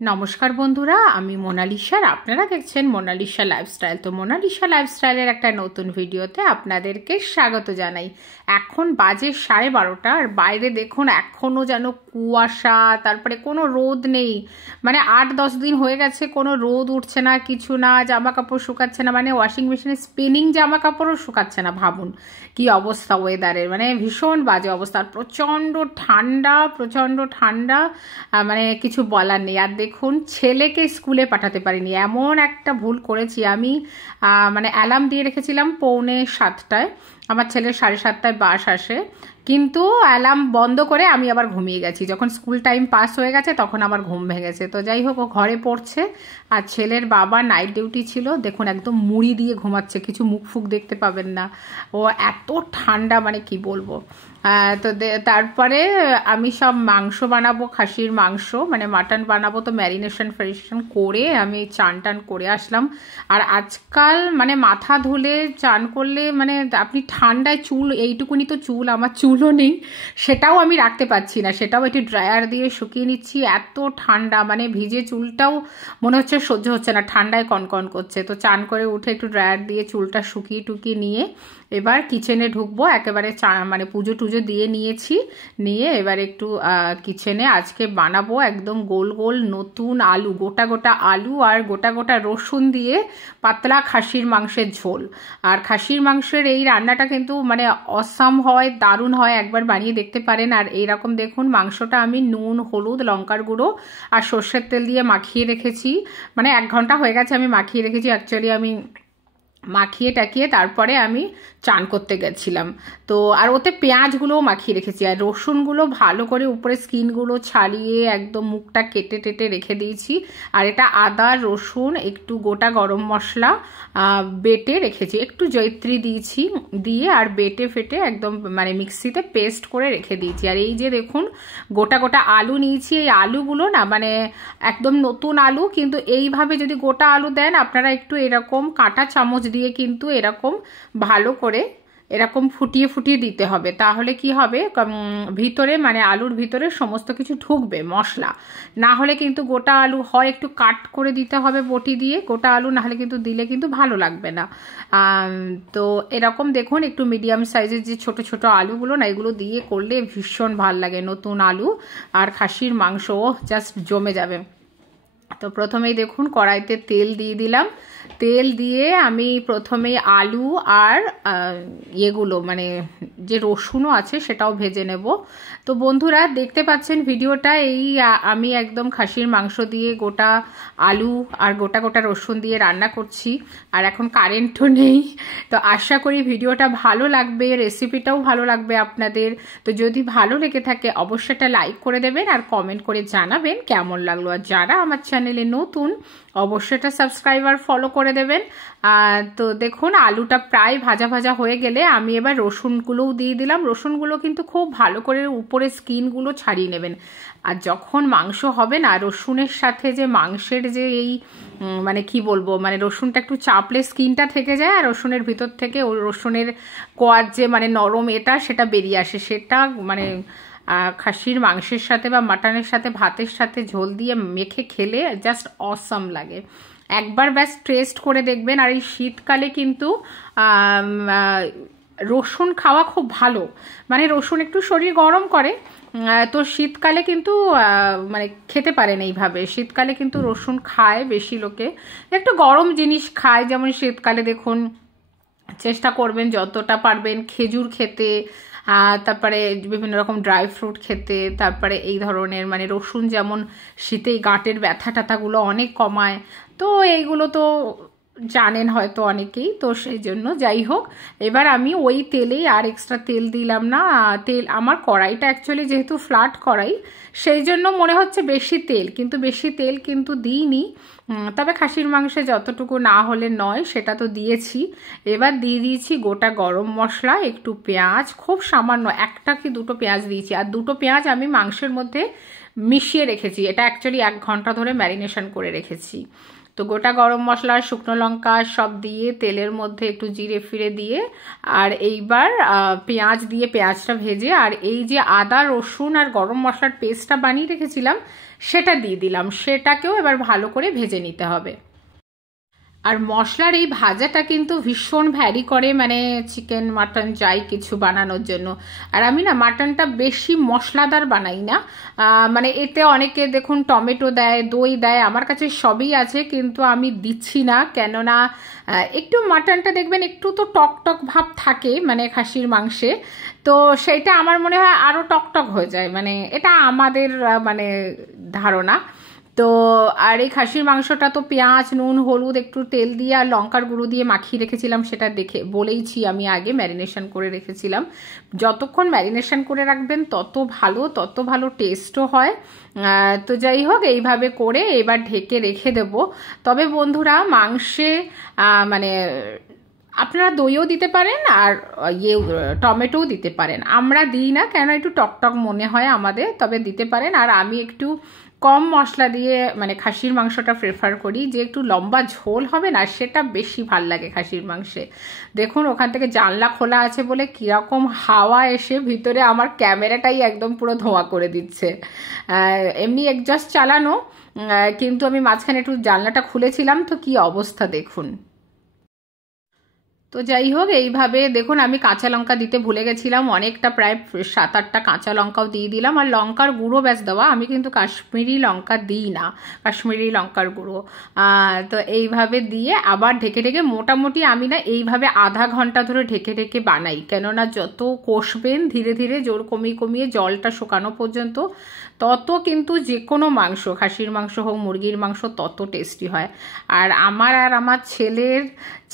নমস্কার বন্ধুরা, আমি মোনালিসা আর আপনারা দেখছেন মোনালিসা লাইফস্টাইল। তো মোনালিসা লাইফস্টাইলের একটা নতুন ভিডিওতে আপনাদেরকে স্বাগত জানাই। এখন বাজে 12:30 আর বাইরে দেখুন এখনও যেন কুয়াশা, তারপরে কোনো রোদ নেই। মানে 8-10 দিন হয়ে গেছে কোনো রোদ উঠছে না, কিছু না, জামা কাপড় শুকাচ্ছে না, মানে ওয়াশিং মেশিনে স্পিনিং জামা কাপড়ও শুকাচ্ছে না। ভাবুন কি অবস্থা ওয়েদারের, মানে ভীষণ বাজে অবস্থা। আর প্রচণ্ড ঠান্ডা, মানে কিছু বলার নেই। আর দেখুন ছেলেকে স্কুলে পাঠাতে পারিনি, এমন একটা ভুল করেছি আমি। মানে অ্যালার্ম দিয়ে রেখেছিলাম 6:45, আমার ছেলের 7:30 বাস আসে, কিন্তু অ্যালার্ম বন্ধ করে আমি আবার ঘুমিয়ে গেছি। যখন স্কুল টাইম পাস হয়ে গেছে তখন আমার ঘুম ভেঙেছে। তো যাই হোক, ও ঘরে পড়ছে আর ছেলের বাবা নাইট ডিউটি ছিল। দেখুন একদম মুড়ি দিয়ে ঘুমাচ্ছে, কিছু মুখ ফুক দেখতে পাবেন না। ও এত ঠান্ডা, মানে কি বলবো। তো তারপরে আমি সব মাংস বানাবো, খাসির মাংস মানে মাটন বানাবো। তো ম্যারিনেশন করে আমি চান টান করে আসলাম। আর আজকাল মানে মাথা ধুলে চান করলে মানে আপনি ঠান্ডায় চুল, এইটুকুনি তো চুল, আমার চুলও নেই, সেটাও আমি রাখতে পারছি না, সেটাও একটু ড্রায়ার দিয়ে শুকিয়ে নিচ্ছি। এত ঠান্ডা, মানে ভিজে চুলটাও মনে হচ্ছে সহ্য হচ্ছে না, ঠান্ডায় কনকন করছে। তো চান করে উঠে একটু ড্রায়ার দিয়ে চুলটা শুকিয়ে টুকিয়ে নিয়ে এবার কিচেনে ঢুকবো। একেবারে মানে পুজো টুজো দিয়ে নিয়েছি, নিয়ে এবার একটু কিচেনে আজকে বানাবো একদম গোল গোল নতুন আলু, গোটা গোটা আলু আর গোটা গোটা রসুন দিয়ে পাতলা খাসির মাংসের ঝোল। আর খাসির মাংসের এই রান্নাটা কিন্তু মানে অসাম হয়, দারুণ হয়, একবার বানিয়ে দেখতে পারেন। আর এইরকম দেখুন মাংসটা আমি নুন, হলুদ, লঙ্কার গুঁড়ো আর সর্ষের তেল দিয়ে মাখিয়ে রেখেছি। মানে 1 ঘন্টা হয়ে গেছে আমি মাখিয়ে রেখেছি। অ্যাকচুয়ালি আমি মাখিয়ে টাকিয়ে তারপরে আমি চান করতে গেছিলাম। তো আর ওতে পেঁয়াজগুলোও মাখিয়ে রেখেছি, আর রসুনগুলো ভালো করে উপরে স্কিনগুলো ছাড়িয়ে একদম মুখটা কেটে টেটে রেখে দিয়েছি। আর এটা আদা, রসুন, একটু গোটা গরম মশলা বেটে রেখেছি, একটু জয়িত্রী দিয়েছি, দিয়ে আর বেটে ফেটে একদম মানে মিক্সিতে পেস্ট করে রেখে দিয়েছি। আর এই যে দেখুন গোটা গোটা আলু নিয়েছি, এই আলুগুলো না মানে একদম নতুন আলু, কিন্তু এইভাবে যদি গোটা আলু দেন আপনারা একটু এরকম কাঁটা চামচ দিয়ে কিন্তু এরকম ভালো করে এরকম ফুটিয়ে ফুটিয়ে দিতে হবে। তাহলে কি হবে, ভিতরে মানে আলুর ভিতরে সমস্ত কিছু ঢুকবে মশলা। না হলে কিন্তু গোটা আলু হয় একটু কাট করে দিতে হবে বটি দিয়ে, গোটা আলু না হলে কিন্তু দিলে কিন্তু ভালো লাগবে না। তো এরকম দেখুন একটু মিডিয়াম সাইজের যে ছোট ছোট আলুগুলো না, এগুলো দিয়ে করলে ভীষণ ভাল লাগে। নতুন আলু আর খাসির মাংস জাস্ট জমে যাবে। তো প্রথমেই দেখুন কড়াইতে তেল দিয়ে দিলাম, তেল দিয়ে আমি প্রথমেই আলু আর এগুলো মানে যে রসুনও আছে সেটাও ভেজে নেব। তো বন্ধুরা দেখতে পাচ্ছেন ভিডিওটা, এই আমি একদম খাসির মাংস দিয়ে গোটা আলু আর গোটা গোটা রসুন দিয়ে রান্না করছি। আর এখন কারেন্টও নেই, তো আশা করি ভিডিওটা ভালো লাগবে, রেসিপিটাও ভালো লাগবে আপনাদের। তো যদি ভালো লেগে থাকে অবশ্যই একটা লাইক করে দেবেন আর কমেন্ট করে জানাবেন কেমন লাগলো। আর যারা আমার চ্যানেলে নতুন অবশ্যই এটা সাবস্ক্রাইব আর ফলো করে দেবেন। তো দেখুন আলুটা প্রায় ভাজা ভাজা হয়ে গেলে আমি এবার রসুনগুলোও দিয়ে দিলাম। রসুনগুলো কিন্তু খুব ভালো করে উপরে স্কিনগুলো ছাড়িয়ে নেবেন। আর যখন মাংস হবে না, রসুনের সাথে যে মাংসের যে এই মানে কি বলবো, মানে রসুনটা একটু চাপলে স্কিনটা থেকে যায়, আর রসুনের ভিতর থেকে ওই রসুনের কোয়ার যে মানে নরম এটা সেটা বেরিয়ে আসে। সেটা মানে খাসির মাংসের সাথে বা মাটনের সাথে ভাতের সাথে ঝোল দিয়ে মেখে খেলে জাস্ট অসাম লাগে। একবার ব্যাস টেস্ট করে দেখবেন। আর এই শীতকালে কিন্তু রসুন খাওয়া খুব ভালো, মানে রসুন একটু শরীর গরম করে। তো শীতকালে কিন্তু মানে খেতে পারেন এইভাবে, শীতকালে কিন্তু রসুন খায় বেশি লোকে, একটু গরম জিনিস খায়। যেমন শীতকালে দেখুন চেষ্টা করবেন যতটা পারবেন খেজুর খেতে, তারপরে বিভিন্ন রকম ড্রাই ফ্রুট খেতে। তারপরে এই ধরনের মানে রসুন যেমন শীতেই গাঁটের ব্যথা ট্যাথাগুলো অনেক কমায়। তো এইগুলো তো জানেন হয়তো অনেকেই, তো সেই জন্য যাই হোক এবার আমি ওই তেলেই আর এক্সট্রা তেল দিলাম না। তেল আমার কড়াইটা অ্যাকচুয়ালি যেহেতু ফ্ল্যাট কড়াই সেই জন্য মনে হচ্ছে বেশি তেল, কিন্তু বেশি তেল কিন্তু দিইনি। তবে খাসির মাংসে যতটুকু না হলে নয় সেটা তো দিয়েছি। এবার দিয়ে দিয়েছি গোটা গরম মশলা, একটু পেঁয়াজ, খুব সামান্য 1টা কি 2টো পেঁয়াজ দিয়েছি। আর 2টো পেঁয়াজ আমি মাংসের মধ্যে মিশিয়ে রেখেছি, এটা অ্যাকচুয়ালি 1 ঘন্টা ধরে ম্যারিনেশন করে রেখেছি। তো গোটা গরম মশলা, শুকনো লঙ্কা সব দিয়ে তেলের মধ্যে একটু জিরে ফিরে দিয়ে আর এইবার পেঁয়াজ দিয়ে পেঁয়াজটা ভেজে, আর এই যে আদা রসুন আর গরম মশলার পেস্টটা বানিয়ে রেখেছিলাম সেটা দিয়ে দিলাম। সেটাকেও এবার ভালো করে ভেজে নিতে হবে। আর মশলার এই ভাজাটা কিন্তু ভীষণ ভ্যারি করে, মানে চিকেন মাটন যাই কিছু বানানোর জন্য। আর আমি না মাটনটা বেশি মশলাদার বানাই না, মানে এতে অনেকে দেখুন টমেটো দেয়, দই দেয়, আমার কাছে সবই আছে, কিন্তু আমি দিচ্ছি না। কেননা একটু মাটনটা দেখবেন একটু তো টক টক ভাব থাকে মানে খাসির মাংসে, তো সেইটা আমার মনে হয় আরও টক টক হয়ে যায়, মানে এটা আমাদের মানে ধারণা। তো আর এই খাসির মাংসটা তো পেঁয়াজ, নুন, হলুদ, একটু তেল দিয়ে আর লঙ্কার গুঁড়ো দিয়ে মাখিয়ে রেখেছিলাম, সেটা দেখে বলেইছি আমি আগে ম্যারিনেশন করে রেখেছিলাম। যতক্ষণ ম্যারিনেশন করে রাখবেন তত ভালো টেস্টও হয়। তো যাই হোক, এইভাবে করে এবার ঢেকে রেখে দেব। তবে বন্ধুরা মাংসে মানে আপনারা দইও দিতে পারেন আর টমেটোও দিতে পারেন, আমরা দিই না কেন একটু টকটক মনে হয় আমাদের, তবে দিতে পারেন। আর আমি একটু কম মশলা দিয়ে মানে খাসির মাংসটা প্রেফার করি, যে একটু লম্বা ঝোল হবে না সেটা বেশি ভাল লাগে খাসির মাংসে। দেখুন ওখান থেকে জানলা খোলা আছে বলে কীরকম হাওয়া এসে ভিতরে আমার ক্যামেরাটাই একদম পুরো ধোঁয়া করে দিচ্ছে। এমনি এক্সজস্ট চালানো, কিন্তু আমি মাঝখানে একটু জানলাটা খুলেছিলাম, তো কি অবস্থা দেখুন। তো যাই হোক, এইভাবে দেখুন আমি কাঁচা লঙ্কা দিতে ভুলে গেছিলাম, অনেকটা প্রায় 7-8টা কাঁচা লঙ্কাও দিয়ে দিলাম। আর লঙ্কার গুঁড়ো ব্যাস দেওয়া, আমি কিন্তু কাশ্মীরি লঙ্কা দিই না, কাশ্মীরি লঙ্কার গুঁড়ো। তো এইভাবে দিয়ে আবার ঢেকে ঢেকে মোটামুটি আমি না এইভাবে আধা ঘন্টা ধরে ঢেকে ঢেকে বানাই, কেননা যত কষবেন ধীরে ধীরে জোর কমিয়ে কমিয়ে জলটা শুকানো পর্যন্ত, তত কিন্তু যে কোনো মাংস, খাসির মাংস হোক মুরগির মাংস, তত টেস্টি হয়। আর আমার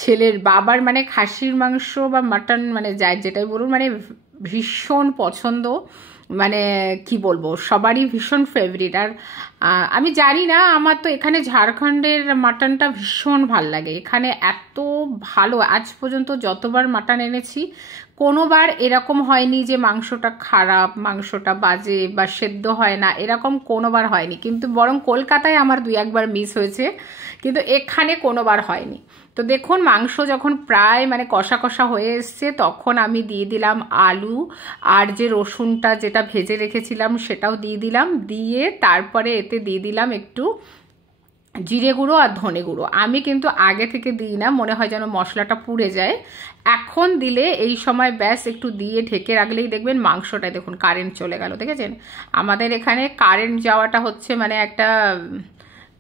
ছেলের বাবার মানে খাসির মাংস বা মাটন মানে যাই যেটাই বলুন মানে ভীষণ পছন্দ, মানে কি বলবো সবারই ভীষণ ফেভারিট। আর আমি জানি না, আমার তো এখানে ঝাড়খণ্ডের মাটনটা ভীষণ ভাল লাগে, এখানে এত ভালো, আজ পর্যন্ত যতবার মাটন এনেছি কোনোবার এরকম হয়নি যে মাংসটা খারাপ, মাংসটা বাজে বা সেদ্ধ হয় না, এরকম কোনোবার হয়নি। কিন্তু বরং কলকাতায় আমার 2-1বার মিস হয়েছে, কিন্তু এখানে কোনোবার হয়নি। তো দেখুন মাংস যখন প্রায় মানে কষা কষা হয়ে এসছে, তখন আমি দিয়ে দিলাম আলু আর যে রসুনটা যেটা ভেজে রেখেছিলাম সেটাও দিয়ে দিলাম, দিয়ে তারপরে এতে দিয়ে দিলাম একটু জিরে গুঁড়ো আর ধনে গুঁড়ো। আমি কিন্তু আগে থেকে দিই না, মনে হয় যেন মশলাটা পুড়ে যায়, এখন দিলে এই সময় ব্যাস একটু দিয়ে ঢেকে রাখলেই দেখবেন মাংসটা দেখুন কারেন্ট চলে গেল, দেখেছেন? আমাদের এখানে কারেন্ট যাওয়াটা হচ্ছে মানে একটা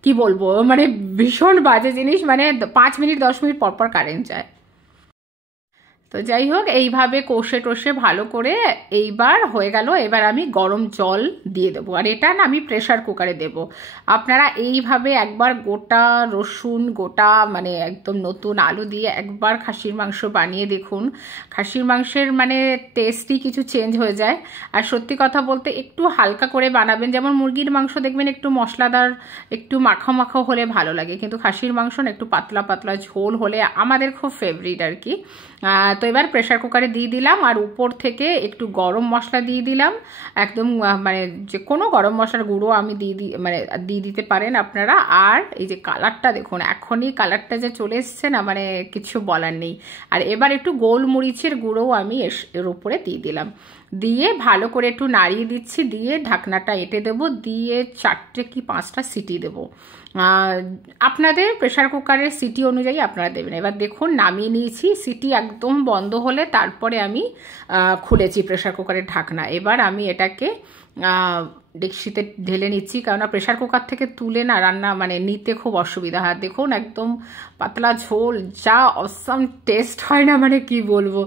কি বলবো মানে ভীষণ বাজে জিনিস, মানে 5 মিনিট 10 মিনিট পর পর কারেন্ট যায়। তো যাই হোক এইভাবে কষে টষে ভালো করে এইবার হয়ে গেল। এবার আমি গরম জল দিয়ে দেবো, আর এটা না আমি প্রেশার কুকারে দেব। আপনারা এইভাবে একবার গোটা রসুন, গোটা মানে একদম নতুন আলু দিয়ে একবার খাসির মাংস বানিয়ে দেখুন, খাসির মাংসের মানে টেস্টই কিছু চেঞ্জ হয়ে যায়। আর সত্যি কথা বলতে একটু হালকা করে বানাবেন, যেমন মুরগির মাংস দেখবেন একটু মশলাদার একটু মাখো মাখো হলে ভালো লাগে, কিন্তু খাসির মাংস না একটু পাতলা পাতলা ঝোল হলে আমাদের খুব ফেভারিট আর কি। তো এবার প্রেশার কুকারে দিয়ে দিলাম, আর উপর থেকে একটু গরম মশলা দিয়ে দিলাম, একদম মানে যে কোনো গরম মশলার গুঁড়ো আমি দিয়ে দিতে পারেন আপনারা। আর এই যে কালারটা দেখুন, এখনই কালারটা যে চলে এসছে না, মানে কিছু বলার নেই। আর এবার একটু গোলমরিচের গুঁড়োও আমি এর উপরে দিয়ে দিলাম, দিয়ে ভালো করে একটু নাড়িয়ে দিচ্ছি, দিয়ে ঢাকনাটা এঁটে দেবো, দিয়ে 4টে কি 5টা সিটি দেবো। আপনাদের প্রেশার কুকারের সিটি অনুযায়ী আপনারা দেবেন। এবার দেখুন নামিয়ে নিয়েছি, সিটি একদম বন্ধ হলে তারপরে আমি খুলেছি প্রেশার কুকারের ঢাকনা। এবার আমি এটাকে ডেকচিতে ঢেলে নিচ্ছি, কেননা প্রেশার কুকার থেকে তুলে না রান্না মানে নিতে খুব অসুবিধা হয়। দেখুন একদম পাতলা ঝোল, যা অসাম টেস্ট হয় না মানে কি বলবো।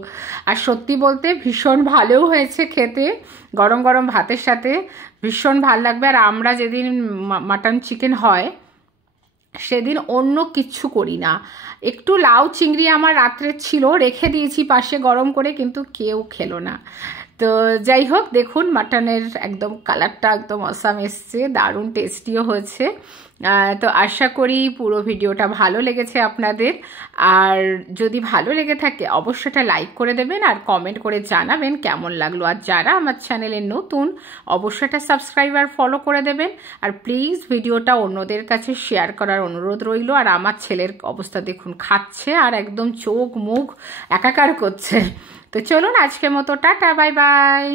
আর সত্যি বলতে ভীষণ ভালোও হয়েছে খেতে, গরম গরম ভাতের সাথে ভীষণ ভাল লাগবে। আর আমরা যেদিন মাটন চিকেন হয় সেদিন অন্য কিচ্ছু করি না, একটু লাউ চিংড়ি আমার রাত্রে ছিল, রেখে দিয়েছি পাশে গরম করে, কিন্তু কেউ খেলো না। তো যাই হোক দেখুন মাটনের একদম কালারটা একদম অসাম এসছে, দারুণ টেস্টিও হয়েছে। তো আশা করি পুরো ভিডিওটা ভালো লেগেছে আপনাদের, আর যদি ভালো লেগে থাকে অবশ্যই এটা লাইক করে দেবেন আর কমেন্ট করে জানাবেন কেমন লাগলো। আর যারা আমার চ্যানেলে নতুন অবশ্যই এটা সাবস্ক্রাইব আর ফলো করে দেবেন, আর প্লিজ ভিডিওটা অন্যদের কাছে শেয়ার করার অনুরোধ রইল। আর আমার ছেলের অবস্থা দেখুন, খাচ্ছে আর একদম চোখ মুখ একাকার করছে। তো চলুন আজকের মতো টাটা, বাই বাই।